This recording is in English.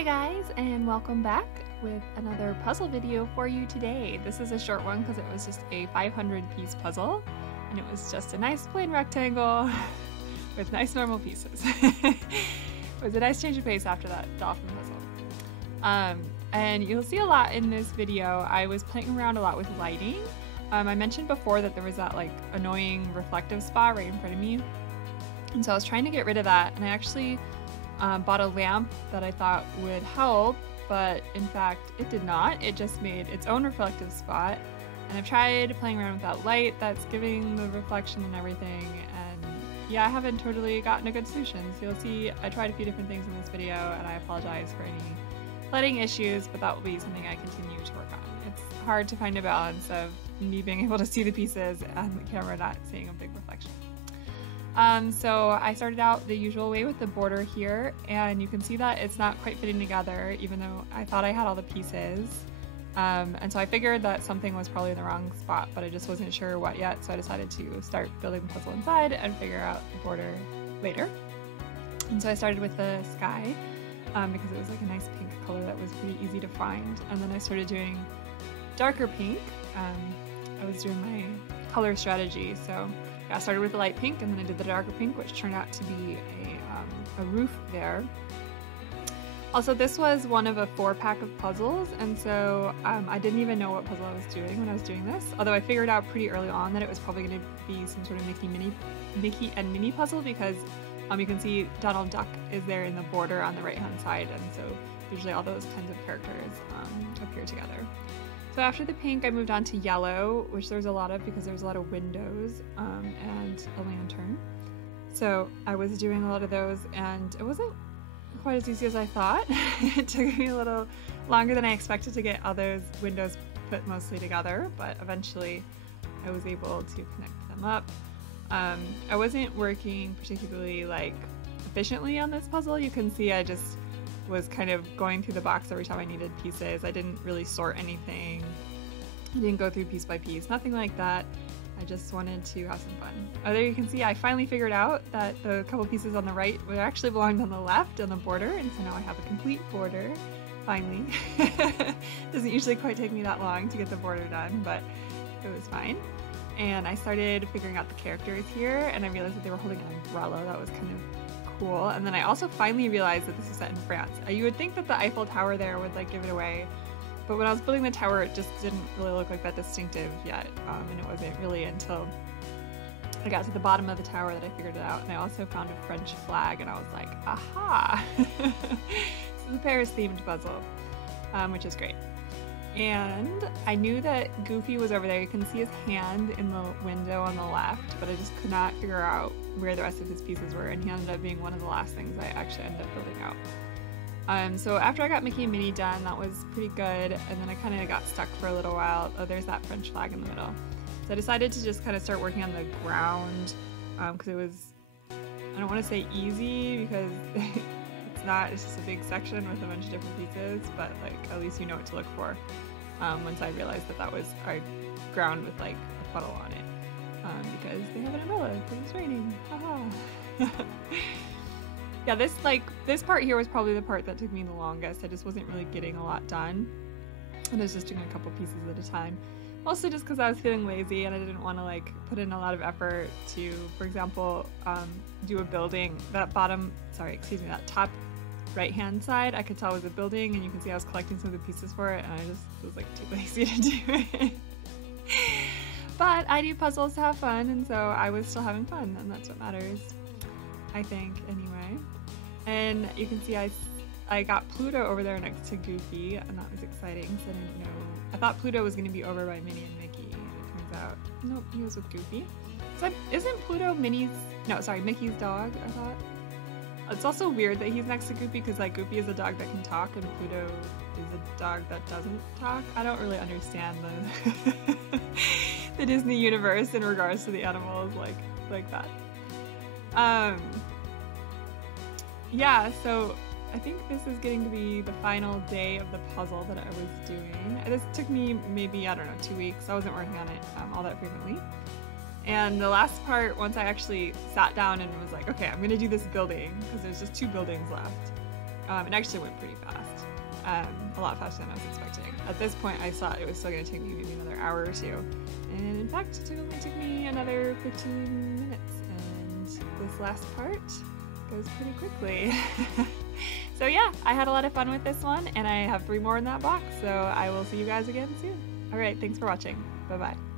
Hi guys, and welcome back with another puzzle video for you today. This is a short one because it was just a 500 piece puzzle and it was just a nice plain rectangle with nice normal pieces. It was a nice change of pace after that dolphin puzzle. And you'll see a lot in this video. I was playing around a lot with lighting. I mentioned before that there was that like annoying reflective spot right in front of me. And so I was trying to get rid of that, and I actually bought a lamp that I thought would help, but in fact it did not. It just made its own reflective spot, and I've tried playing around with that light that's giving the reflection and everything, and yeah, I haven't totally gotten a good solution. So you'll see I tried a few different things in this video, and I apologize for any lighting issues, but that will be something I continue to work on. It's hard to find a balance of me being able to see the pieces and the camera not seeing a big reflection. So I started out the usual way with the border here, and you can see that it's not quite fitting together even though I thought I had all the pieces. And so I figured that something was probably in the wrong spot, but I just wasn't sure what yet, so I decided to start building the puzzle inside and figure out the border later. And so I started with the sky because it was like a nice pink color that was pretty easy to find, and then I started doing darker pink. I was doing my color strategy, so I started with the light pink and then I did the darker pink, which turned out to be a roof there. Also, this was one of a 4-pack of puzzles, and so I didn't even know what puzzle I was doing when I was doing this, although I figured out pretty early on that it was probably going to be some sort of Mickey and Minnie puzzle, because you can see Donald Duck is there in the border on the right hand side, and so usually all those kinds of characters appear together. So after the pink, I moved on to yellow, which there's a lot of because there's a lot of windows and a lantern. So I was doing a lot of those, and it wasn't quite as easy as I thought. It took me a little longer than I expected to get all those windows put mostly together, but eventually I was able to connect them up. I wasn't working particularly efficiently on this puzzle. You can see I just was kind of going through the box every time I needed pieces. I didn't really sort anything. I didn't go through piece by piece, nothing like that. I just wanted to have some fun. Oh, there you can see I finally figured out that the couple pieces on the right would actually belonged on the left on the border, and so now I have a complete border, finally. Doesn't usually quite take me that long to get the border done, but it was fine. And I started figuring out the characters here, and I realized that they were holding an umbrella. That was kind of cool. And then I also finally realized that this is set in France. You would think that the Eiffel Tower there would give it away, but when I was building the tower it just didn't really look like that distinctive yet, and it wasn't really until I got to the bottom of the tower that I figured it out. And I also found a French flag, and I was like, aha! This is a Paris themed puzzle, which is great. And I knew that Goofy was over there. You can see his hand in the window on the left, but I just could not figure out where the rest of his pieces were, and he ended up being one of the last things I actually ended up building out. So after I got Mickey and Minnie done, that was pretty good, and then I kind of got stuck for a little while. Oh, there's that French flag in the middle. So I decided to just kind of start working on the ground, because it was, I don't want to say easy, because it's not, it's just a big section with a bunch of different pieces, but at least you know what to look for. Once I realized that that was our ground with a puddle on it, because they have an umbrella because it's raining. Haha. Yeah, this part here was probably the part that took me the longest. I just wasn't really getting a lot done, and I was just doing a couple pieces at a time. Mostly just because I was feeling lazy and I didn't want to put in a lot of effort to, for example, do a building. That top right hand side I could tell was a building, and you can see I was collecting some of the pieces for it, and I just was too lazy to do it. But I do puzzles to have fun, and so I was still having fun, and that's what matters, I think, anyway. And you can see I got Pluto over there next to Goofy, and that was exciting, so I didn't know. I thought Pluto was going to be over by Minnie and Mickey, and it turns out, nope, he was with Goofy. So isn't Pluto Mickey's dog, I thought? It's also weird that he's next to Goofy, because Goofy is a dog that can talk and Pluto is a dog that doesn't talk. I don't really understand the Disney universe in regards to the animals like that. Yeah, so I think this is getting to be the final day of the puzzle that I was doing. This took me maybe, I don't know, 2 weeks. I wasn't working on it all that frequently. And the last part, once I actually sat down and was like, okay, I'm gonna do this building, because there's just 2 buildings left. It actually went pretty fast. A lot faster than I was expecting. At this point, I thought it was still going to take me maybe another hour or two. And in fact, it only took me another 15 minutes. And this last part goes pretty quickly. So yeah, I had a lot of fun with this one, and I have 3 more in that box, so I will see you guys again soon. Alright, thanks for watching. Bye-bye.